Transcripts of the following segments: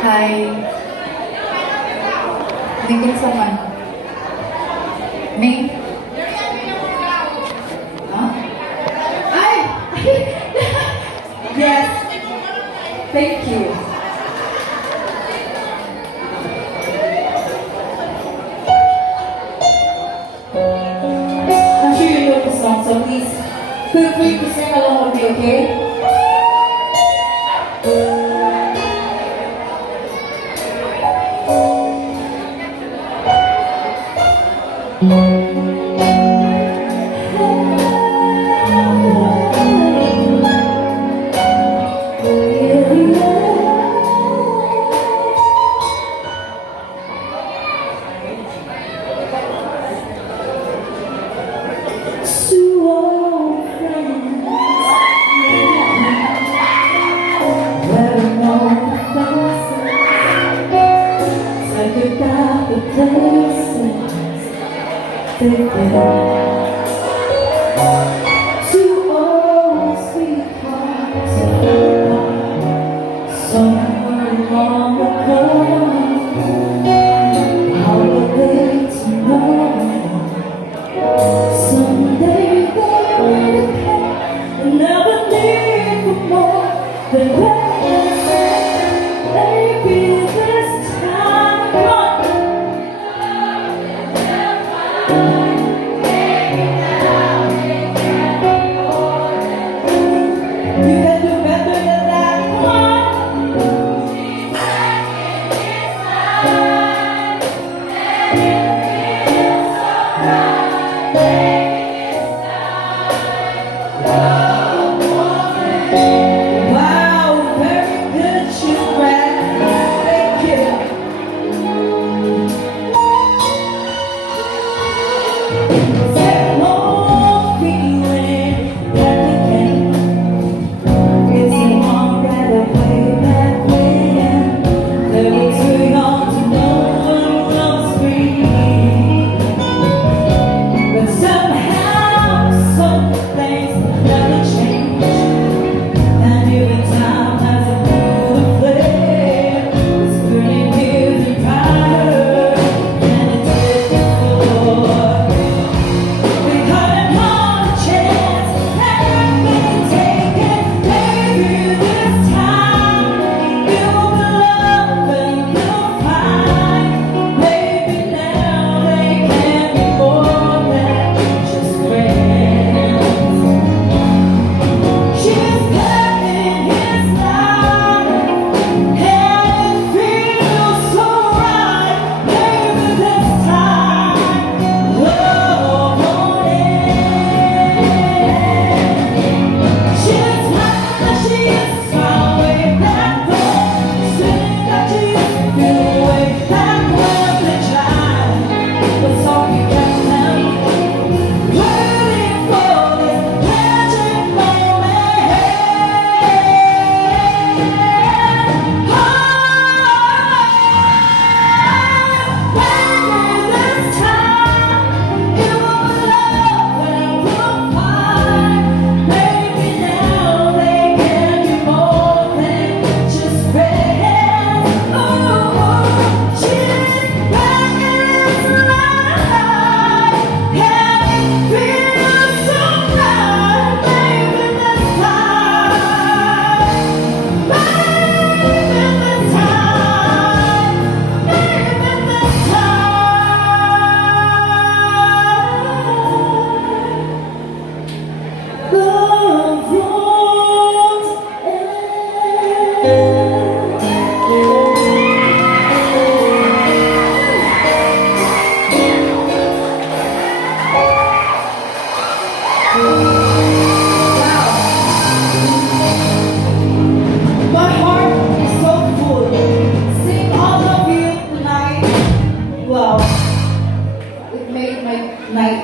Hi, tingin sa man. Me? Huh? Ay! Yes, thank you. I'm sure you know the song, so please feel free to sing along with me, okay? Two old sweethearts somewhere long ago. How will they to know? Someday they will pay and never need for more than this. Maybe this time.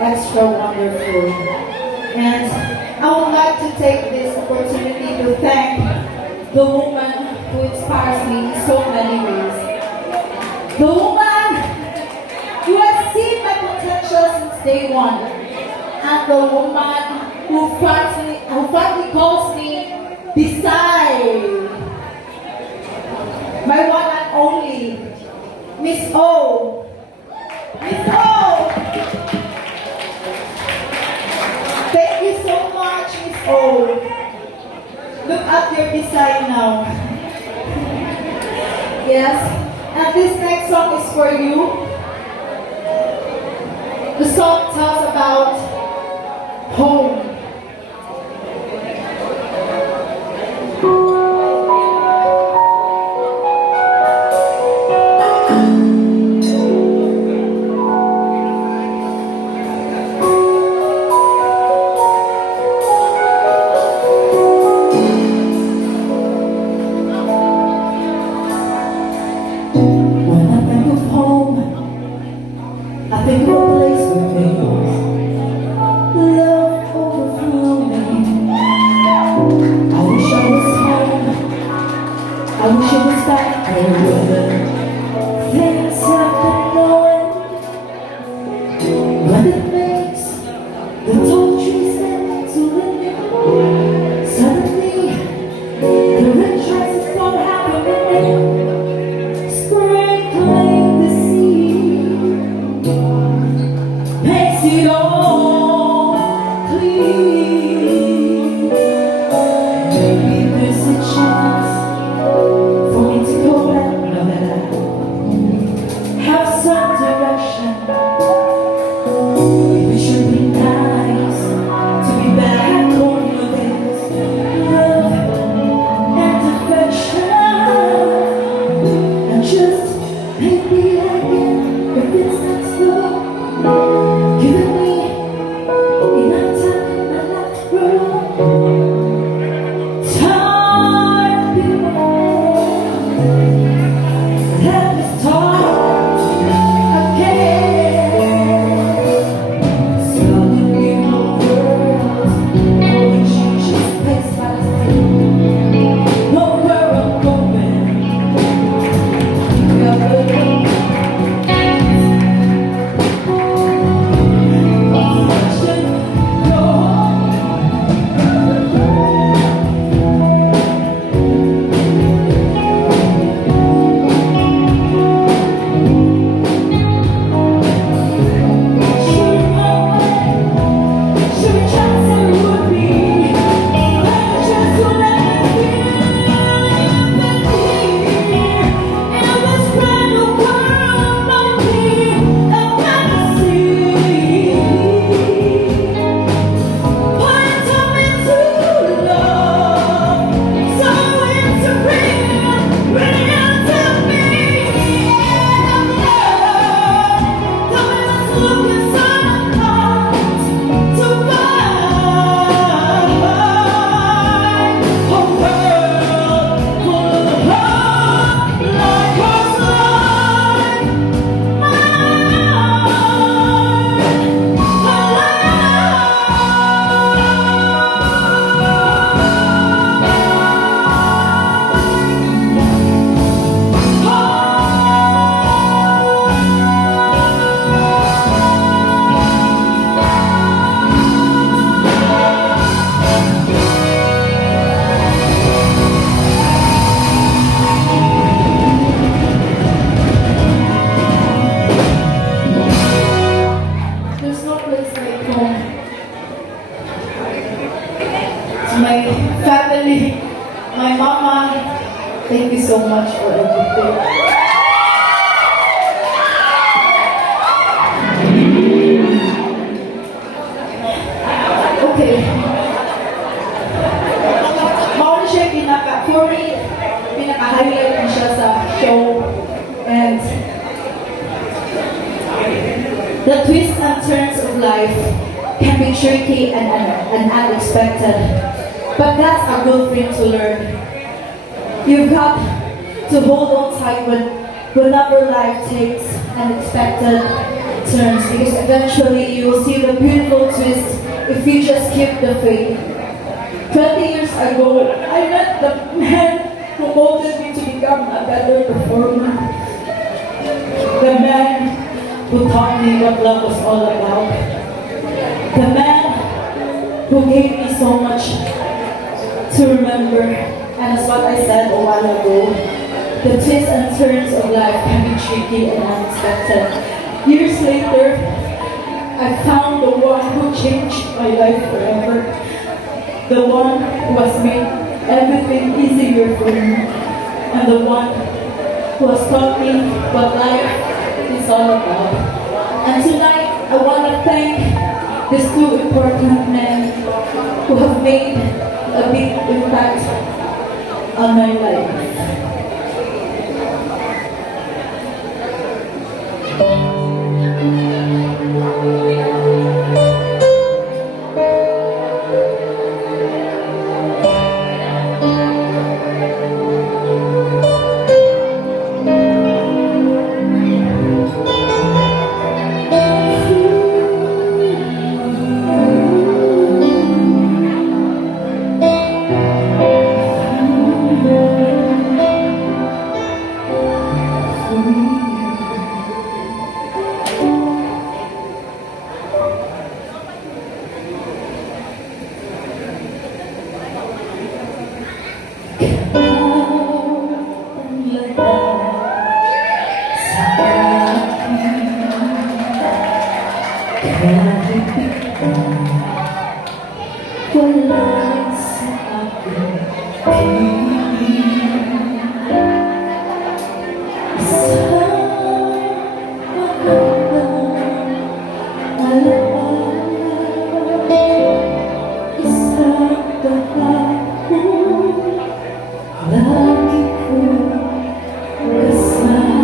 Extra wonderful. And I would like to take this opportunity to thank the woman who inspires me in so many ways. The woman who has seen my potential since day one. And the woman who finally calls me beside my one and only Miss O. Miss O! Thank you so much, Miss O. Look at your design now. Yes, and this next song is for you. The song tells about home. I think of a place where there's love overflowing. I wish I was home. I wish I was back there where things have been going. When it makes the tall trees stand to live. Suddenly, the rain tries to start happening. Sprinkling the sea. Makes it all clean. Maybe there's a chance for me to go back now that I have some direction. It should be nice to be back home with this love and affection. And just maybe again, if it's not slow, giving me enough time in my life to grow. Time before, let me start again. Suddenly my world only changes place by day. Know where I'm going. There's no place like home. To my family, my mama, thank you so much for everything. Okay. Mauna siya for me, pinaka-highlight ko siya sa show. And the twists and turns of life can be tricky and unexpected, but that's a good thing to learn. You've got to hold on tight whenever life takes unexpected turns, because eventually you will see the beautiful twist if you just keep the faith. 20 years ago, I met the man who molded me to become a better performer. The man who taught me what love was all about. The man who gave me so much to remember. And as what I said a while ago, The twists and turns of life can be tricky and unexpected. Years later, I found the one who changed my life forever. The one who has made everything easier for me. And the one who has taught me what life is all about. And tonight, I want to thank these two important men who have made a big impact on my life. Wala sa aking piling isang magandang alaala, isang kahapon lagi kong kasama.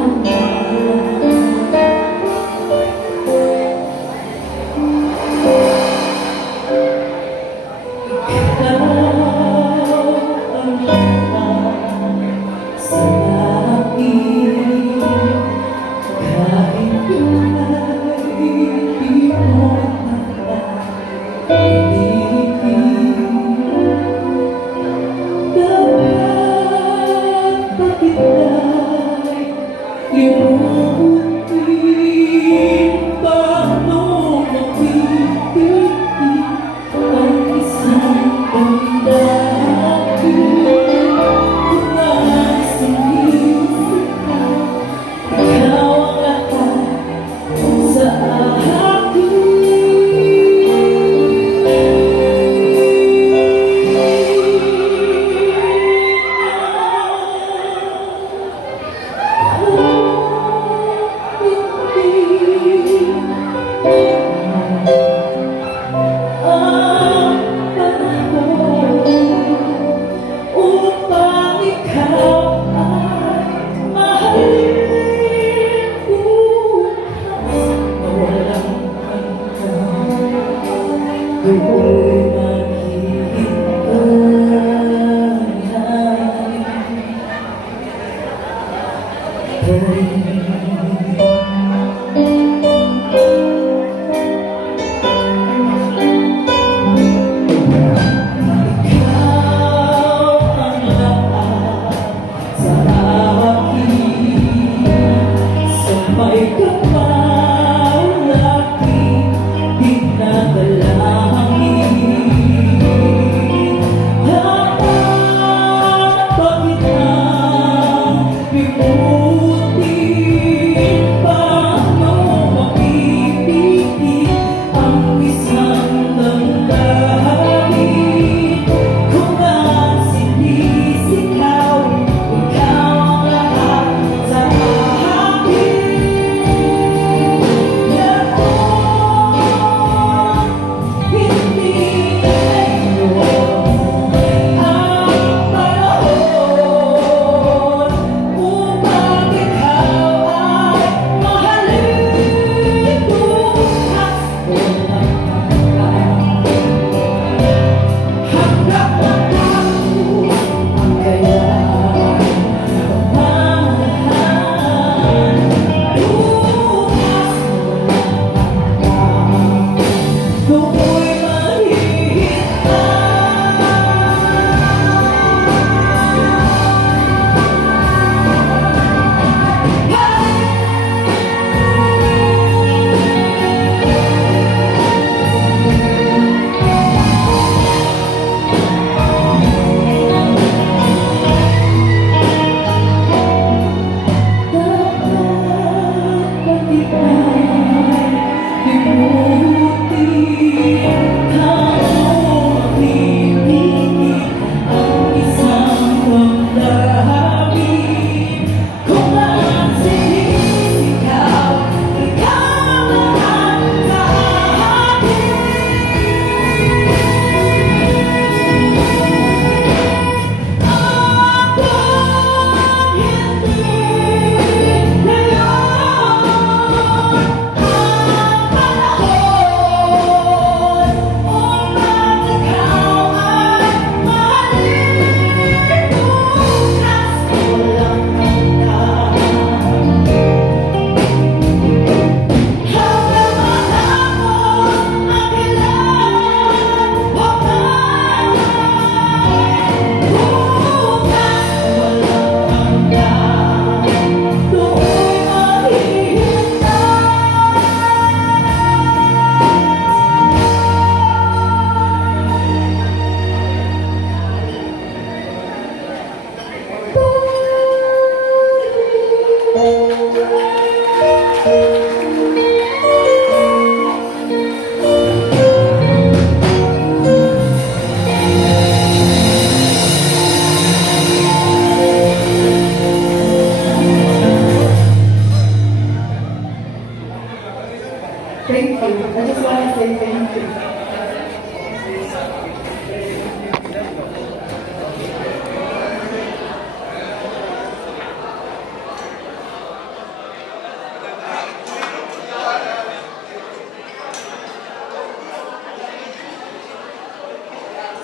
say thank you.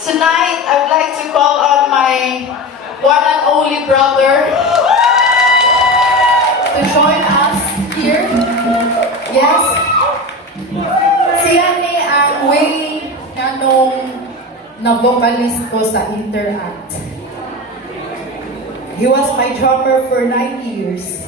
Tonight, I would like to call on my one and only brother to join us here. Yes. Siya ni ang way nung na-vocalist ko sa Interact. He was my drummer for 9 years.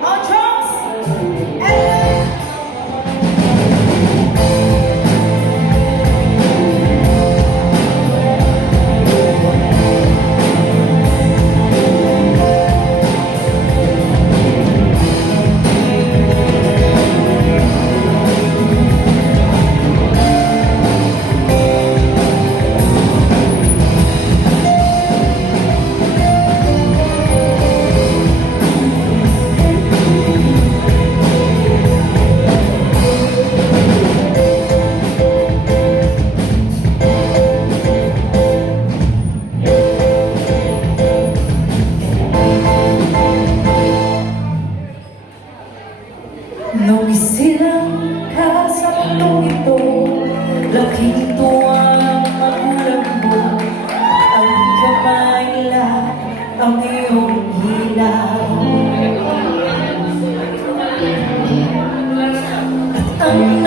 On drums, Ellen. Nung isilang ka sa mundong ito, laking tuwa ang magulang mo. Ang kamay nila ang iyong hilaw. At ang